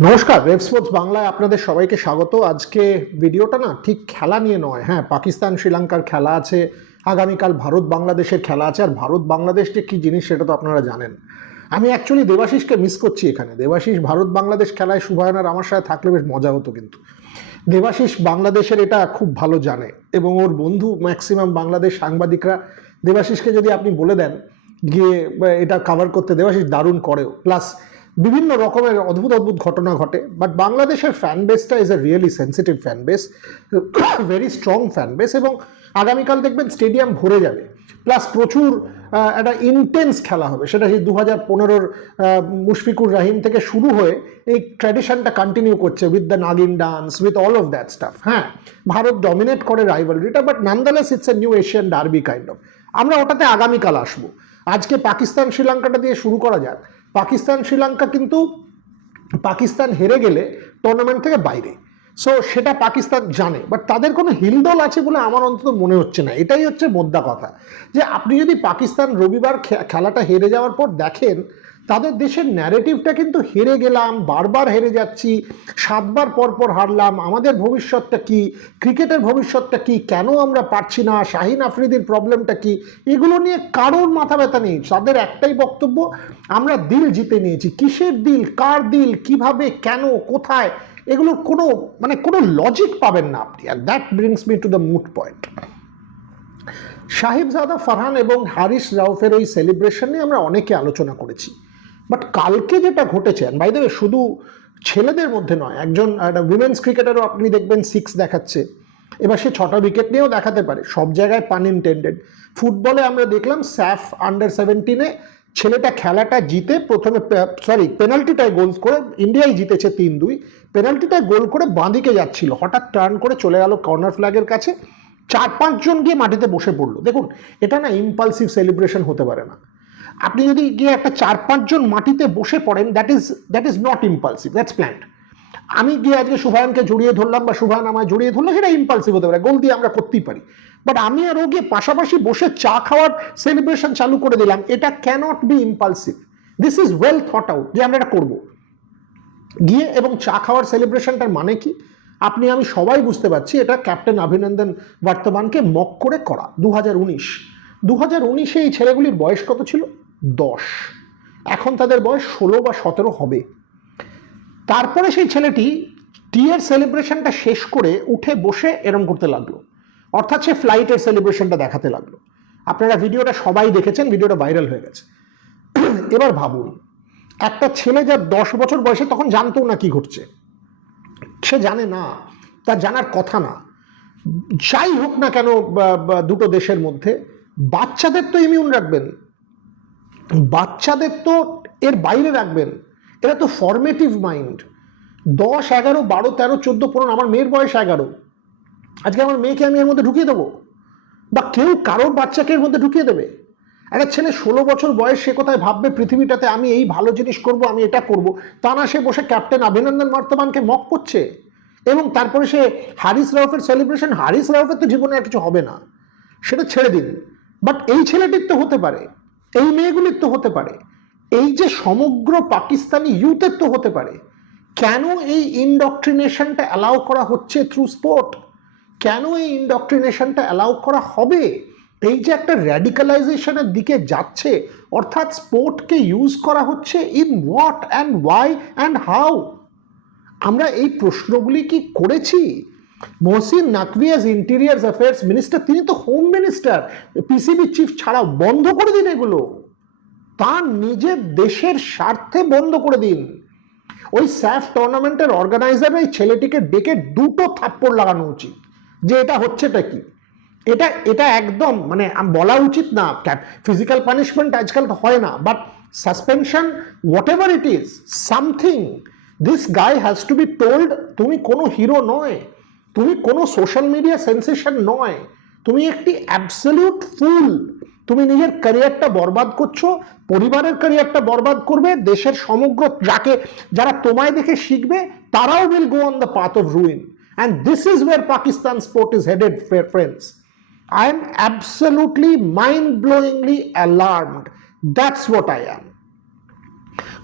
নমস্কার red sports বাংলায় আপনাদের সবাইকে স্বাগত। আজকে ভিডিওটা না ঠিক খেলা নিয়ে নয় হ্যাঁ পাকিস্তান শ্রীলঙ্কার খেলা আছে, আগামীকাল ভারত বাংলাদেশের খেলা আছে, আর ভারত বাংলাদেশ যে কী জিনিস সেটা তো আপনারা জানেন। আমি অ্যাকচুয়ালি দেবাশিসকে মিস করছি এখানে। দেবাশিস ভারত বাংলাদেশ খেলায় শুভায়নার আমার সাথে থাকলে বেশ মজা হতো কিন্তু। দেবাশিস বাংলাদেশের এটা খুব ভালো জানে এবং ওর বন্ধু ম্যাক্সিমাম বাংলাদেশ সাংবাদিকরা, দেবাশিসকে যদি আপনি বলে দেন, গিয়ে এটা কভার করতে দেবাশিস দারুণ করেও। প্লাস বিভিন্ন রকমের অদ্ভুত অদ্ভুত ঘটনা ঘটে বাট বাংলাদেশের ফ্যান বেসটা is a really sensitive fan base very strong fan base এবং আগামীকাল দেখবেন স্টেডিয়াম ভরে যাবে। প্লাস প্রচুর একটা ইন্টেন্স খেলা হবে। সেটা সেই দু হাজার পনেরোর মুশফিকুর রাহিম থেকে শুরু হয়ে এই ট্র্যাডিশনটা কন্টিনিউ করছে with the nagin dance with all of that stuff হ্যাঁ? ভারত ডমিনেট করে রাইভালরিটা but nonetheless it's a new Asian derby kind of আমরা ওটাতে আগামীকাল আসব। আজকে পাকিস্তান শ্রীলঙ্কাটা দিয়ে শুরু করা যাক। পাকিস্তান, শ্রীলঙ্কা কিন্তু পাকিস্তান হেরে গেলে টুর্নামেন্ট থেকে বাইরে। সো সেটা পাকিস্তান জানে। বাট তাদের কোনো হিলদল আছে বলে আমার অন্তত মনে হচ্ছে না। এটাই হচ্ছে মোদ্দা কথা। যে আপনি যদি পাকিস্তান রবিবার খেলাটা হেরে যাওয়ার পর দেখেন তাদের দেশের ন্যারেটিভটা কিন্তু হেরে গেলাম, বারবার হেরে যাচ্ছি, সাতবার পর পর হারলাম, আমাদের ভবিষ্যৎটা কি, ক্রিকেটের ভবিষ্যৎটা কি, কেন আমরা পারছি না, শাহিন আফ্রিদির প্রবলেমটা কি, এগুলো নিয়ে কারোর মাথা ব্যথা নেই। তাদের একটাই বক্তব্য, আমরা দিল জিতে নিয়েছি। কিসের দিল, কার দিল, কীভাবে, কেন, কোথায়, এগুলোর কোনো মানে কোনো লজিক পাবেন না আপনি। আর that brings me to the moot point Sahibzada Farhan এবং হারিস রাউফের ওই সেলিব্রেশন নিয়ে আমরা অনেকে আলোচনা করেছি। বাট কালকে যেটা ঘটেছে বাই দ্য শুধু ছেলেদের মধ্যে নয়, একজন, একটা উইমেন্স ক্রিকেটারও আপনি দেখবেন সিক্স দেখাচ্ছে। এবার সে ছটা উইকেট নিয়েও দেখাতে পারে, সব জায়গায় পান ইনটেন্ডেড ফুটবলে আমরা দেখলাম স্যাফ আন্ডার সেভেন্টিনে ছেলেটা খেলাটা জিতে প্রথমে সরি পেনাল্টিটায় গোল করে ইন্ডিয়াই জিতেছে তিন দুই পেনাল্টিটায় গোল করে বাঁদিকে যাচ্ছিল, হঠাৎ টার্ন করে চলে গেল কর্নার ফ্ল্যাগের কাছে, চার পাঁচজন গিয়ে মাটিতে বসে পড়ল। দেখুন, এটা না ইম্পালসিভ সেলিব্রেশন হতে পারে না। আপনি যদি গিয়ে একটা চার পাঁচজন মাটিতে বসে পড়েন that is that is not impulsive that's planned আমি গিয়ে আজকে শুভায়নকে জড়িয়ে ধরলাম বা শুভায়ন আমায় জড়িয়ে ধরলো, সেটা ইম্পালসিভ হতে পারে গোল দিয়ে আমরা করতেই পারি। বাট আমি আর ও গিয়ে পাশাপাশি বসে চা খাওয়ার সেলিব্রেশন চালু করে দিলাম, এটা cannot be impulsive this is well thought out যে আমরা এটা করব। গিয়ে এবং চা খাওয়ার সেলিব্রেশনটার মানে কি? আপনি, আমি সবাই বুঝতে পারছি এটা ক্যাপ্টেন অভিনন্দন বর্তমানকে মক করে করা দু হাজার উনিশ। দু হাজার উনিশে এই ছেলেগুলির বয়স কত ছিল? দশ। এখন তাদের বয়স ষোলো বা সতেরো হবে। তারপরে সেই ছেলেটি টিয়ের সেলিব্রেশনটা শেষ করে উঠে বসে এরম করতে লাগল। অর্থাৎ সে ফ্লাইটের সেলিব্রেশনটা দেখাতে লাগল। আপনারা ভিডিওটা সবাই দেখেছেন, ভিডিওটা ভাইরাল হয়ে গেছে। এবার ভাবুন, একটা ছেলে যার দশ বছর বয়সে তখন জানতো না কি ঘটছে। সে জানে না, তার জানার কথা না। যাই হোক না কেন দুটো দেশের মধ্যে, বাচ্চাদের তো ইমিউন রাখবেন। বাচ্চাদের তো এর বাইরে রাখবেন। এরা তো ফর্মেটিভ মাইন্ড দশ, এগারো, বারো, তেরো, চোদ্দ, পনেরো, আমার মেয়ের বয়স এগারো। আজকে আমার মেয়েকে আমি এর মধ্যে ঢুকিয়ে দেবো? বা কেউ কারোর বাচ্চাকে এর মধ্যে ঢুকিয়ে দেবে? একটা ছেলে ষোলো বছর বয়স, সে কোথায় ভাববে পৃথিবীটাতে আমি এই ভালো জিনিস করব, আমি এটা করব? তা না, সে বসে ক্যাপ্টেন অভিনন্দন বর্তমানকে মক করছে। এবং তারপরে সে হারিস রাউফের সেলিব্রেশন হারিস রাউফের তো জীবনে আর কিছু হবে না। সেটা ছেড়ে দিন। বাট এই ছেলেটির তো হতে পারে। এই মেয়েগুলির তো হতে পারে। এই যে সমগ্র পাকিস্তানি ইউথের তো হতে পারে। কেন এই ইনডক্ট্রিনেশনটা অ্যালাউ করা হচ্ছে থ্রু স্পোর্ট কেন এই ইনডক্ট্রিনেশনটা অ্যালাউ করা হবে? এই যে একটা র্যাডিকালাইজেশনের দিকে যাচ্ছে, অর্থাৎ স্পোর্টকে ইউজ করা হচ্ছে in what and why and how আমরা এই প্রশ্নগুলি কি করেছি? Mohsin Naqvi as interiors affairs minister, তিনি তো হোম মিনিস্টার। পিসিবি চিফ ছাড়াও বন্ধ করে দিন এগুলো। তার নিজের দেশের স্বার্থে বন্ধ করে দিন। ওই স্যাফ টুর্নামেন্টের অর্গানাইজার এই ছেলেটিকে ডেকে দুটো থাপ্পড় লাগানো উচিত। যে এটা হচ্ছেটা কি? এটা এটা একদম মানে বলা উচিত না। ফিজিক্যাল পানিশমেন্ট আজকাল হয় না। But suspension whatever it is, something. This guy has to be told, তুমি কোনো হিরো নয়। তুমি কোনো সোশ্যাল মিডিয়া সেন্সেশন নয় তুমি একটি অ্যাবসলিউট ফুল তুমি নিজের ক্যারিয়ারটা বরবাদ করছ, পরিবারের ক্যারিয়ারটা বরবাদ করবে, দেশের সমগ্র যাকে, যারা তোমায় দেখে শিখবে, তারাও will go on the path of ruin and this is war Pakistan sport is headed friends I am absolutely mind blowingly alarmed. That's what I am.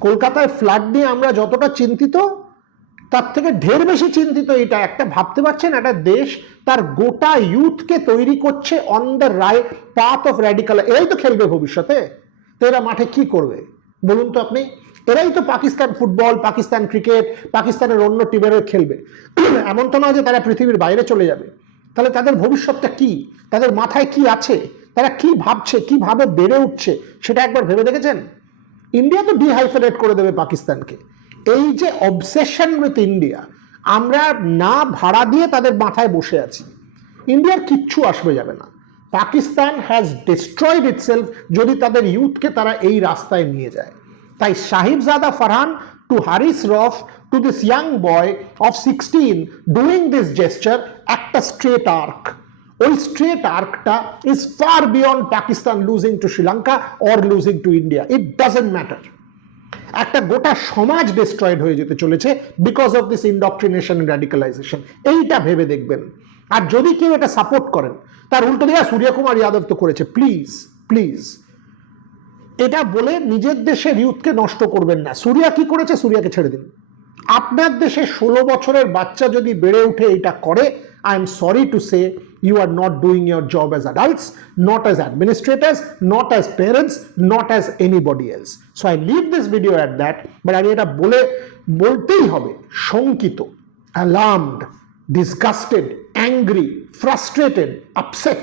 কলকাতায় ফ্লাড নিয়ে আমরা যতটা চিন্তিত তার থেকে ঢের বেশি চিন্তিত এটা। একটা ভাবতে পারছেন, একটা দেশ তার গোটা ইউথকে তৈরি করছে on the right path of radical এরাই তো খেলবে ভবিষ্যতে। তো এরা মাঠে কি করবে? বলুন তো আপনি। এরাই তো পাকিস্তান ফুটবল পাকিস্তান ক্রিকেট পাকিস্তানের অন্য টিমের খেলবে। এমন তো নয় যে তারা পৃথিবীর বাইরে চলে যাবে। তাহলে তাদের ভবিষ্যৎটা কি? তাদের মাথায় কি আছে? তারা কি ভাবছে? কীভাবে বেড়ে উঠছে? সেটা একবার ভেবে দেখেছেন? ইন্ডিয়া তো ডিহাইফারেট করে দেবে পাকিস্তানকে। এই যে অবসেশন উইথ ইন্ডিয়া আমরা না ভাড়া দিয়ে তাদের মাথায় বসে আছি। ইন্ডিয়ার কিচ্ছু আসবে যাবে না। পাকিস্তান হ্যাজ ডিস্ট্রয়েড ইটসেলফ যদি তাদের ইউথকে তারা এই রাস্তায় নিয়ে যায়। তাই Sahibzada Farhan to Haris Rauf to this young boy of sixteen doing this gesture একটা স্ট্রেট আর্ক ওই straight আর্কটা is far beyond Pakistan losing to Sri Lanka or losing to India it doesn't matter একটা গোটা সমাজ destroyed হয়ে যেতে চলেছে because of this indoctrination radicalisation এইটা ভেবে দেখবেন। আর যদি কেউ এটা সাপোর্ট করেন, তার উল্টো দিকে সূর্যকুমার যাদব তো করেছে। প্লিজ প্লিজ এটা বলে নিজের দেশের ইউথকে নষ্ট করবেন না। সুরিয়া কি করেছে? সুরিয়াকে ছেড়ে দিন। আপনার দেশে ষোলো বছরের বাচ্চা যদি বেড়ে উঠে এটা করে I am sorry to say you are not doing your job as adults not as administrators not as parents not as anybody else so I leave this video at that but আমি এটা বলে, বলতেই হবে, শঙ্কিত alarmed disgusted angry frustrated upset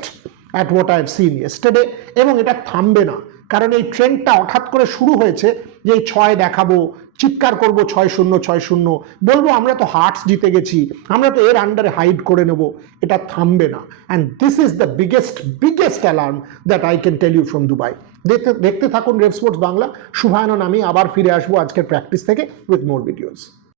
at what I have seen yesterday এবং এটা থামবে না। কারণ এই ট্রেন্ডটা হঠাৎ করে শুরু হয়েছে যে এই ছয় দেখাবো, চিৎকার করব ছয় শূন্য ছয় শূন্য। বলব আমরা তো হার্টস জিতে গেছি, আমরা তো এর আন্ডারে হাইড করে নেব, এটা থামবে না। And this is the biggest biggest alarm that I can tell you from Dubai দেখতে দেখতে থাকুন রেড স্পোর্টস বাংলা। শুভায়নন, আমি আবার ফিরে আসব আজকের প্র্যাকটিস থেকে উইথ মোর ভিডিওস